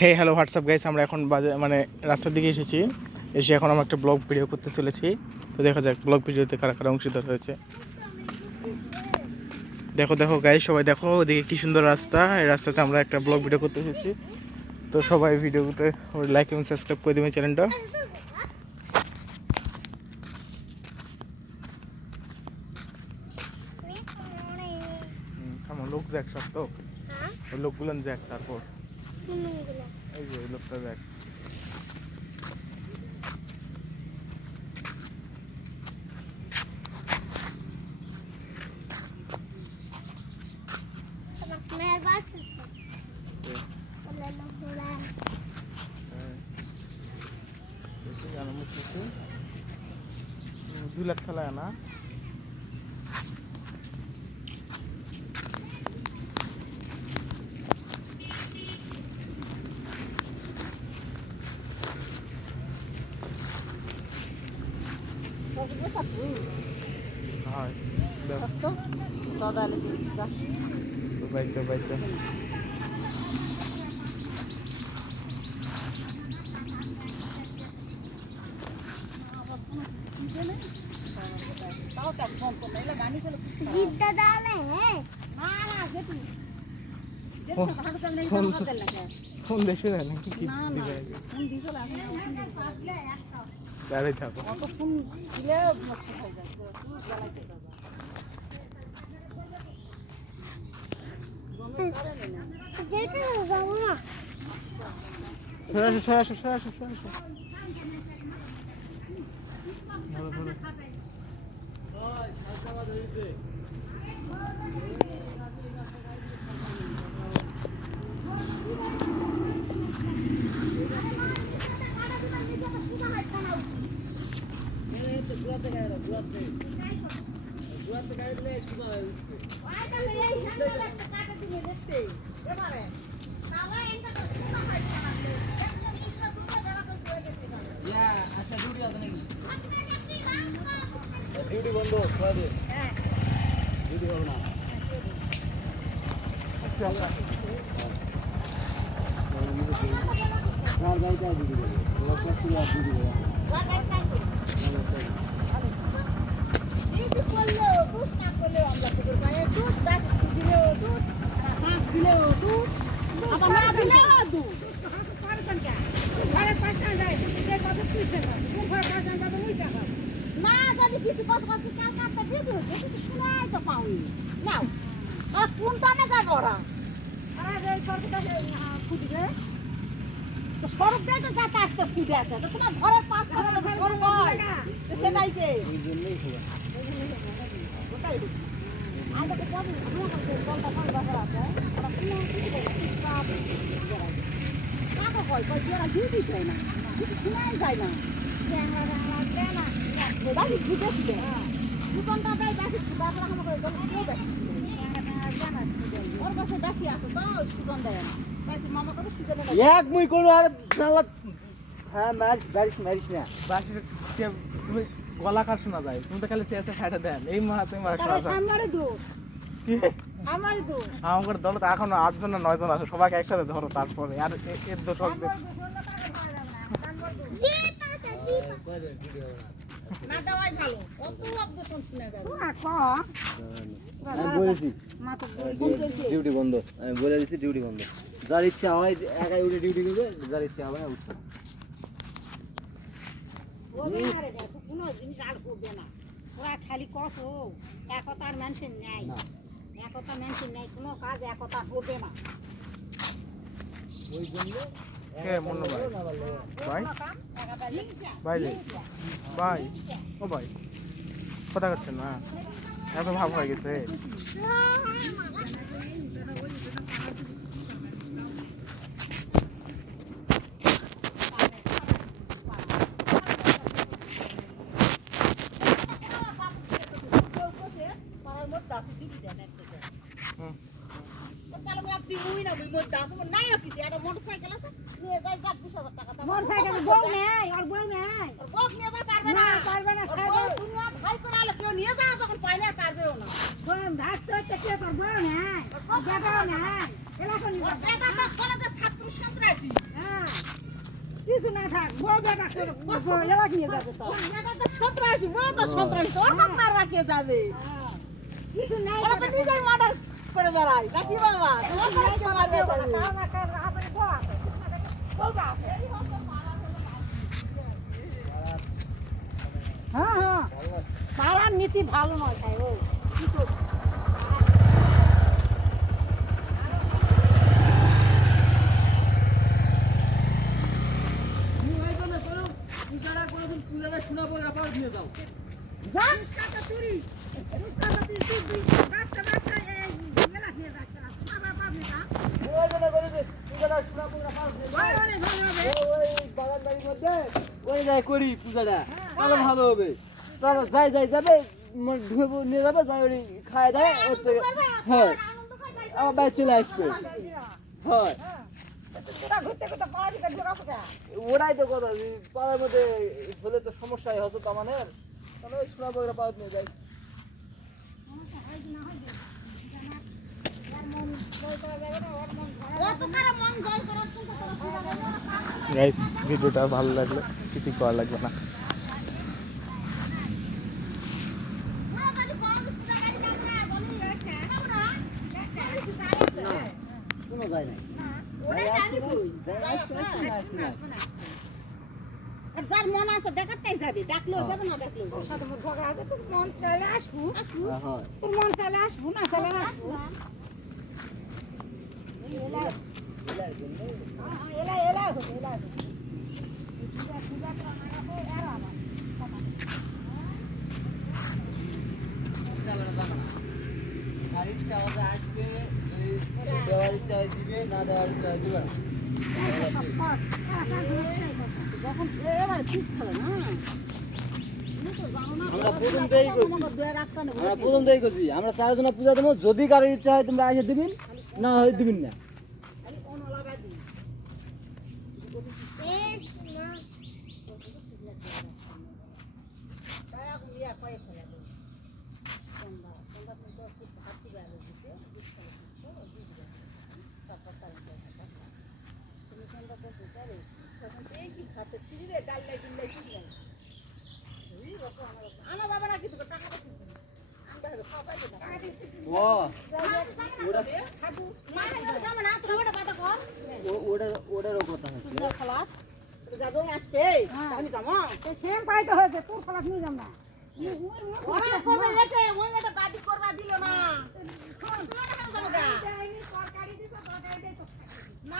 হে hello WhatsApp guys, আমরা এখন মানে রাস্তার দিকে এসেছি। এসে এখন আমরা একটা ব্লগ ভিডিও করতে চলেছি। তো দেখা যাক ব্লগ ভিডিওতে কারা কারা অংশীদার হয়েছে। দেখো দেখো গাইস, সবাই দেখো ওদিকে কি সুন্দর রাস্তা। এই রাস্তাতে আমরা একটা ব্লগ ভিডিও করতে এসেছি। তো সবাই ভিডিওতে লাইক এবং সাবস্ক্রাইব করে দেবেন চ্যানেলটা। লোক যাক সব, তো ওই লোকগুলো যাক, তারপর এই যে ওই লোকটা যাক। দুই লাখ খেলায় না baca baca ফোন দেশে না নাকি কি দিবে গাড়ি থাকো ফোন দিলে নষ্ট হয়ে যায় জ্বালাইতে ডিউটি বন্ধ করে দে। হ্যাঁ ডিউটি হবে না। আচ্ছা আর যাই যাই ডিউটি করবে। লোক কত আর ডিউটি করবে। ডিউটি করলে দুধ না করলে আমরা তো গায়ে দুধ দাস দিলে দুধ হাঁস দিলে দুধ আবার না দিলে দুধ পারবেন কেন ঘরে পাঁচটা যায় সে কত পিছে না ঘরে পাঁচটা যাবে ওই জায়গা না যদি কিছু কত কত কাজ করতে দিবি কিছু শোনাই তো পাওনি নাও আর কোনটা না যাব ওরা আরে এই সরকারটা ফুটবে তো সরক দিয়ে তো যাতে আসতে ফুটে আছে তো তোমার ঘরের পাশ করে সরক হয় সে নাইছে ওই জন্যই হবে ওটাই আগে তো কবি বলটা পাঁচ বছর আছে ওরা কি কাকে হয় কই যে ডিউটি চাই না কিছু শোনাই যায় না বাসি ফুটে ফুটে দুকানটা দেয় বাসি তারপর আমাকে কেউ বাসি ওর কাছে বাসি আছে তো দুকান দেয় মামা কত সুজনে এক মুই কোন আর নালা হ্যাঁ মারিস না বাসি তুমি গলা কাট শোনা যায় তুমি তো খালি চেঁচে ফাটা দেন এই মাহাতে মারা আমারে দোষ আমারে দোষ আমার দলত এখন 8 জন না 9 জন আছে সবাইকে একসাথে ধরো তারপরে আর এর দোষ হবে না দাওয়াই ভালো অত শব্দ শুনতে যাবে না ক আমি বলেছি ডিউটি বন্ধ আমি বলে দিছি ডিউটি বন্ধ যার ইচ্ছা হয় একাই উঠে ডিউটি করবে যার ইচ্ছা হবে না উঠবে ওই মারে দেয় তো কোনো জিনিস আর করবে না ওরা খালি কসো একতার মেনশন নাই না একতা মেনশন নাই কোনো কাজ একতা হবে না ওই জন্য কে মন্ন ভাই ভাই ভাই ও ভাই কথা করছেন না এত ভাব হয়ে গেছে মোটরসাইকেল আছে নিয়ে যাই 20,000 টাকা মোটরসাইকেল বউ নেই আর বউ নেই আর বউ নিয়ে যা পারবে না তুমি ভাই করে আলো কেউ নিয়ে যা যখন পাই না পারবেও না বউ ভাত তো কে পার বউ নেই বেটাও নেই এলাকা নিয়ে বেটা তো কলেজে ছাত্র সন্ত্রাসী কিছু না থাক বউ বেটা করে এলাক নিয়ে যাবে তো এটা তো সন্ত্রাসী বউ তো সন্ত্রাসী তোর কাছে মারবা কে যাবে কিছু নাই ওরা তো নিজেই মার্ডার করে বেড়ায় নাকি বাবা তোমার করে কে মারবে কারণ না কারণ আছে বউ আছে বউ আছে হ্যাঁ হ্যাঁ মারার নীতি ভালো নয় তাই ও কি করব ওই যাই করি পূজাটা তাহলে ভালো হবে তাহলে যাই যাই যাবে ঢুকে নিয়ে যাবে যাই ওই খায় দেয় ওর থেকে হ্যাঁ আমার বাইরে চলে আসবে হ্যাঁ ওরাই তো কথা পাড়ার মধ্যে হলে তো সমস্যাই হচ্ছে তো আমাদের তাহলে ওই সোনা বগরা পাওয়া নিয়ে যাই গাইস ভিডিওটা ভালো লাগলে কিছু করা লাগবে না। কোনো যায় নাই যার মন আছে দেখাতেই যাবে ডাকলেও যাবে না ডাকলেও সাথে মোর ঝগড়া আছে তোর মন চাইলে আসবো তোর মন চাইলে আসবো না চাইলে না আসবো আসবে দেওয়ার ইচ্ছা দিবে না দেওয়ার ইচ্ছা দিবে যখন এবার ঠিক খেলো না আমরা প্রথম দেই করছি আমরা প্রথম দেই করছি আমরা চারজনা পূজা দেবো যদি কারোর ইচ্ছা হয় তোমরা এসে দিবেন না হয় দিবেন না ও ওটারও কথা হচ্ছে সেম পাইতে হয়েছে তোর খলাস নিয়ে যাম না বাদি করবা দিল না না